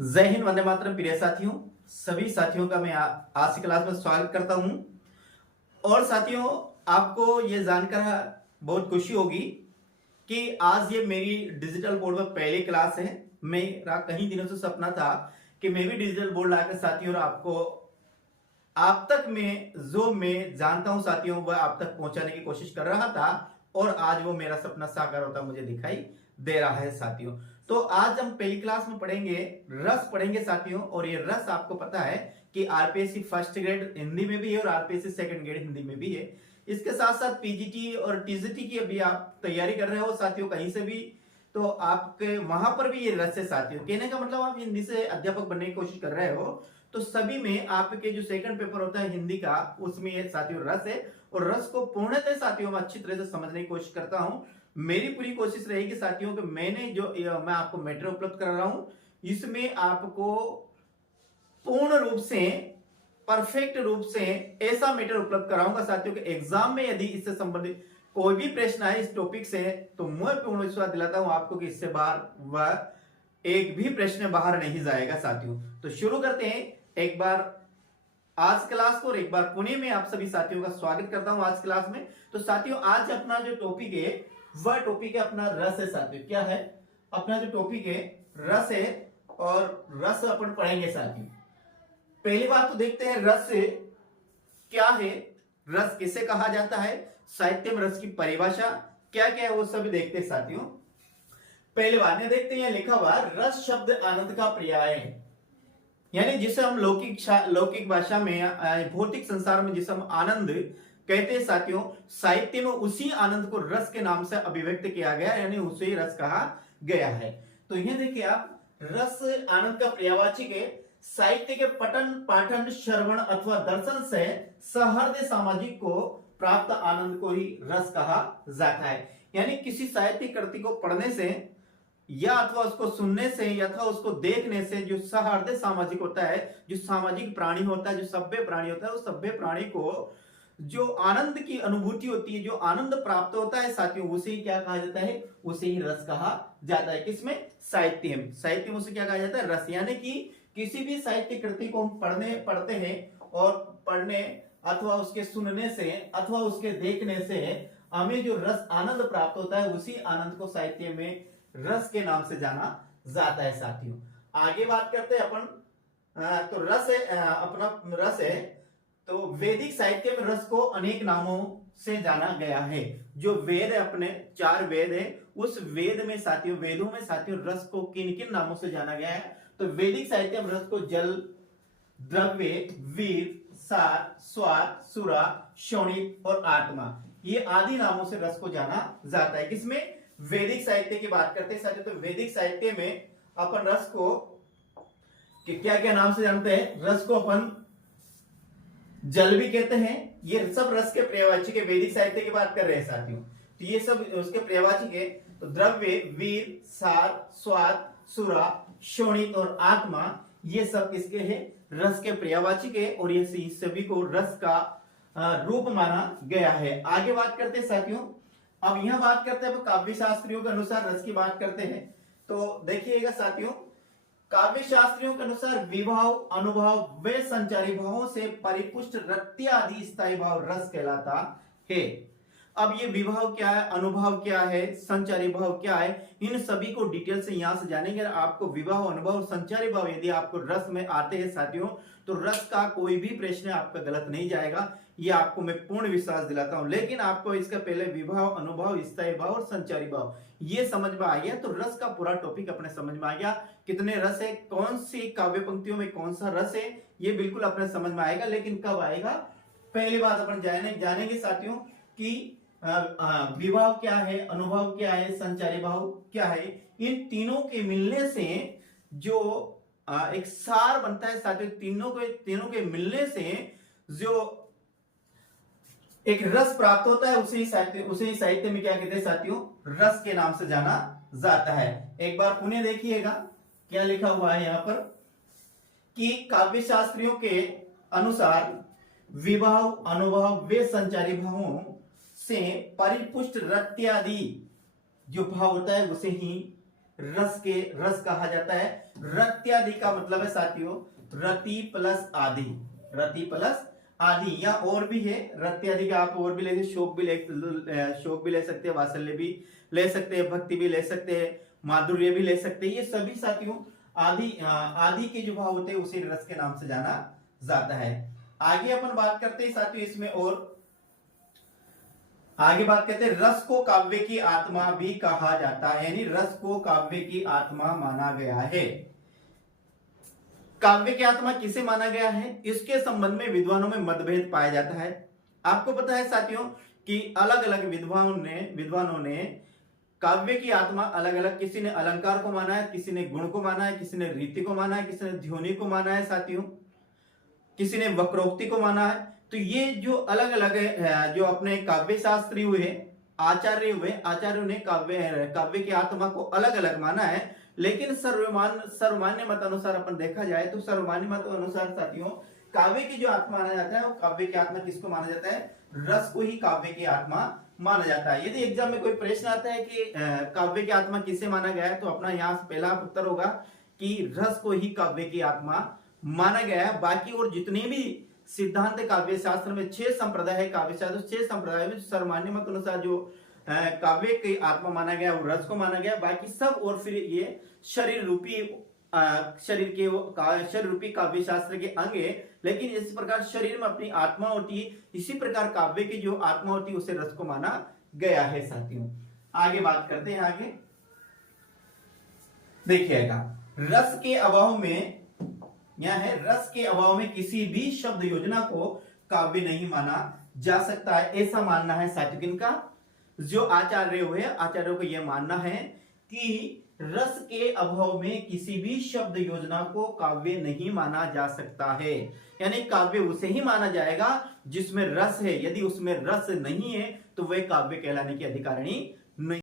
जय हिंद, वंदे मातरम। प्रिय साथियों, सभी साथियों का मैं आज की क्लास में स्वागत करता हूं। और साथियों, आपको ये जानकर बहुत खुशी होगी कि आज ये मेरी डिजिटल बोर्ड में पहली क्लास है। मेरा कई दिनों से सपना था कि मैं भी डिजिटल बोर्ड लाकर साथियों और आपको आप तक में जो मैं जानता हूं साथियों वह आप तक पहुंचाने की कोशिश कर रहा था, और आज वो मेरा सपना साकार होता मुझे दिखाई दे रहा है साथियों। तो आज हम पहली क्लास में पढ़ेंगे रस पढ़ेंगे साथियों। और ये रस आपको पता है कि आरपीएससी फर्स्ट ग्रेड हिंदी में भी है और आरपीएससी सेकंड ग्रेड हिंदी में भी है। इसके साथ साथ पीजीटी और टीजीटी की अभी आप तैयारी कर रहे हो साथियों कहीं से भी, तो आपके वहां पर भी ये रस है साथियों। कहने का मतलब आप हिंदी से अध्यापक बनने की कोशिश कर रहे हो तो सभी में आपके जो सेकंड पेपर होता है हिंदी का, उसमें ये साथियों रस है। और रस को पूर्णतः साथियों मैं अच्छी तरह से समझने की कोशिश करता हूं। मेरी पूरी कोशिश रहेगी साथियों कि मैं आपको मेटेरियल उपलब्ध कर रहा हूं, इसमें आपको पूर्ण रूप से परफेक्ट रूप से ऐसा मेटेरियल उपलब्ध कराऊंगा साथियों कि एग्जाम में यदि इससे संबंधित कोई भी प्रश्न आए इस टॉपिक से, तो मैं पूर्ण विश्वास दिलाता हूं आपको कि इससे बाहर वह एक भी प्रश्न बाहर नहीं जाएगा साथियों। तो शुरू करते हैं एक बार आज क्लास को, और एक बार पुणे में आप सभी साथियों का स्वागत करता हूं आज क्लास में। तो साथियों, आज अपना जो टॉपिक है वह टॉपिक है अपना रस है साथियों। क्या है अपना जो टॉपिक है? रस है। और रस अपन पढ़ेंगे साथियों। पहली बात तो देखते हैं रस क्या है, रस किसे कहा जाता है, साहित्य में रस की परिभाषा क्या क्या है वो सभी देखते हैं साथियों। पहली बात ने देखते हैं लिखा हुआ रस शब्द आनंद का पर्याय है, यानी जिसे हम लौकिक भाषा में भौतिक संसार में जिसे हम आनंद कहते हैं साथियों, साहित्य में उसी आनंद को रस के नाम से अभिव्यक्त किया गया, यानी उसे रस कहा गया है। तो यह देखिए आप, रस आनंद का पर्यायवाची है। साहित्य के पठन पाठन श्रवण अथवा दर्शन से सहृदय सामाजिक को प्राप्त आनंद को ही रस कहा जाता है। यानी किसी साहित्यिक कृति को पढ़ने से या अथवा उसको सुनने से या अथवा उसको देखने से जो सहृदय सामाजिक होता है, जो सामाजिक प्राणी होता है, जो सभ्य प्राणी होता है, उस सभ्य प्राणी को जो आनंद की अनुभूति होती है, जो आनंद प्राप्त होता है साथियों, उसे ही क्या कहा जाता है? उसे ही रस कहा जाता है। किसमें? साहित्य में। साहित्य में उसे क्या कहा जाता है? रस। यानी कि किसी भी साहित्य कृति को हम पढ़ते हैं और पढ़ने अथवा उसके सुनने से अथवा उसके देखने से हमें जो रस आनंद प्राप्त होता है, उसी आनंद को साहित्य में रस के नाम से जाना जाता है साथियों। आगे बात करते हैं अपन। तो रस है, अपना रस है। तो वैदिक साहित्य में रस को अनेक नामों से जाना गया है। जो वेद है, अपने 4 वेद है, उस वेद में साथियों, वेदों में साथियों रस को किन किन नामों से जाना गया है? तो वैदिक साहित्य में रस को जल, द्रव्य, वीर, सार, स्वाद, सुरा, शोणित और आत्मा, ये आदि नामों से रस को जाना जाता है। किसमें? वैदिक साहित्य की बात करते हैं साथियों। तो वैदिक साहित्य में अपन रस को क्या क्या नाम से जानते हैं? रस को अपन जल भी कहते हैं। ये सब रस के पर्यायवाची के वैदिक साहित्य की बात कर रहे हैं साथियों। तो ये सब उसके पर्यायवाची के, तो द्रव्य, वीर, सार, स्वाद, सुरा, शोणित और आत्मा, ये सब किसके हैं? रस के पर्यायवाची के। और ये सभी को रस का रूप माना गया है। आगे बात करते हैं साथियों। अब यहां बात करते हैं काव्य शास्त्रियों के अनुसार रस की बात करते हैं। तो देखिएगा साथियों, काव्य शास्त्रियों के अनुसार विभाव, अनुभव व संचारी भावों से परिपुष्ट रक्ति आदि स्थायी भाव रस कहलाता है। अब ये विभाव क्या है, अनुभव क्या है, संचारी भाव क्या है, इन सभी को डिटेल से यहां से जानेंगे। आपको विभाव, अनुभव और संचारी भाव यदि आपको रस में आते हैं साथियों, तो रस का कोई भी प्रश्न आपका गलत नहीं जाएगा, ये आपको मैं पूर्ण विश्वास दिलाता हूं। लेकिन आपको इसका पहले विभाव, अनुभव, स्थायी भाव और संचारी भाव ये समझ में आ गया, तो रस का पूरा टॉपिक अपने समझ में आ गया। कितने रस है, कौन सी काव्य पंक्तियों में कौन सा रस है, ये बिल्कुल अपने समझ में आएगा। लेकिन कब आएगा? पहली बात अपन जानेंगे साथियों कि विभाव क्या है, अनुभव क्या है, संचारी भाव क्या है। इन तीनों के मिलने से जो एक सार बनता है साथियों, तीनों के मिलने से जो एक रस प्राप्त होता है, उसे ही साहित्य में क्या कहते हैं साथियों? रस के नाम से जाना जाता है। एक बार पुनः देखिएगा क्या लिखा हुआ है यहां पर कि काव्य शास्त्रियों के अनुसार विभाव, अनुभव वे संचारी भावों से परिपुष्ट रक्त्यादि जो भाव होता है उसे ही रस कहा जाता है। रत्यादि का मतलब है साथियों रति प्लस आदि, रति प्लस आदि, या और भी है रत्यादि का, आप और भी ले शोक भी ले सकते हैं, वात्सल्य भी ले सकते हैं, भक्ति भी ले सकते हैं, माधुर्य भी ले सकते हैं। ये सभी साथियों आदि के जो भाव होते हैं उसे रस के नाम से जाना जाता है। आगे अपन बात करते हैं साथियों इसमें, और आगे बात करते हैं रस को काव्य की आत्मा भी कहा जाता है, यानी रस को काव्य की आत्मा माना गया है। काव्य की आत्मा किसे माना गया है, इसके संबंध में विद्वानों में मतभेद पाया जाता है। आपको पता है साथियों कि अलग अलग विद्वानों ने काव्य की आत्मा अलग अलग, किसी ने अलंकार को माना है, किसी ने गुण को माना है, किसी ने रीति को माना है, किसी ने ध्वनि को माना है साथियों, किसी ने वक्रोक्ति को माना है। तो ये जो अलग अलग जो अपने काव्य शास्त्री हुए, आचार्यों ने काव्य की आत्मा को अलग अलग माना है। लेकिन सर्वमान्य मत अनुसार अपन देखा जाए तो सर्वमान्य मत अनुसार साथियों काव्य की जो आत्मा माना जाता है वो काव्य की आत्मा किसको माना जाता है, रस को ही काव्य की आत्मा माना जाता है। यदि एग्जाम में कोई प्रश्न आता है कि काव्य की आत्मा किसे माना गया है, तो अपना यहाँ से पहला उत्तर होगा कि रस को ही काव्य की आत्मा माना गया है। बाकी और जितने भी सिद्धांत काव्य शास्त्र में 6 संप्रदाय है काव्य शास्त्र, 6 संप्रदाय में सर्वमान्य मत अनुसार जो काव्य की आत्मा माना गया वो रस को माना गया। बाकी सब और फिर ये शरीर रूपी काव्य शास्त्र के अंग है। लेकिन इस प्रकार शरीर में अपनी आत्मा होती है, इसी प्रकार काव्य की जो आत्मा होती है उसे रस को माना गया है साथियों। आगे बात करते हैं। आगे देखिएगा, रस के अभाव में यह है, रस के अभाव में किसी भी शब्द योजना को काव्य नहीं माना जा सकता है, ऐसा मानना है सात्विक। इनका जो आचार्यों को यह मानना है कि रस के अभाव में किसी भी शब्द योजना को काव्य नहीं माना जा सकता है, यानी काव्य उसे ही माना जाएगा जिसमें रस है। यदि उसमें रस नहीं है तो वह काव्य कहलाने की अधिकारिणी नहीं।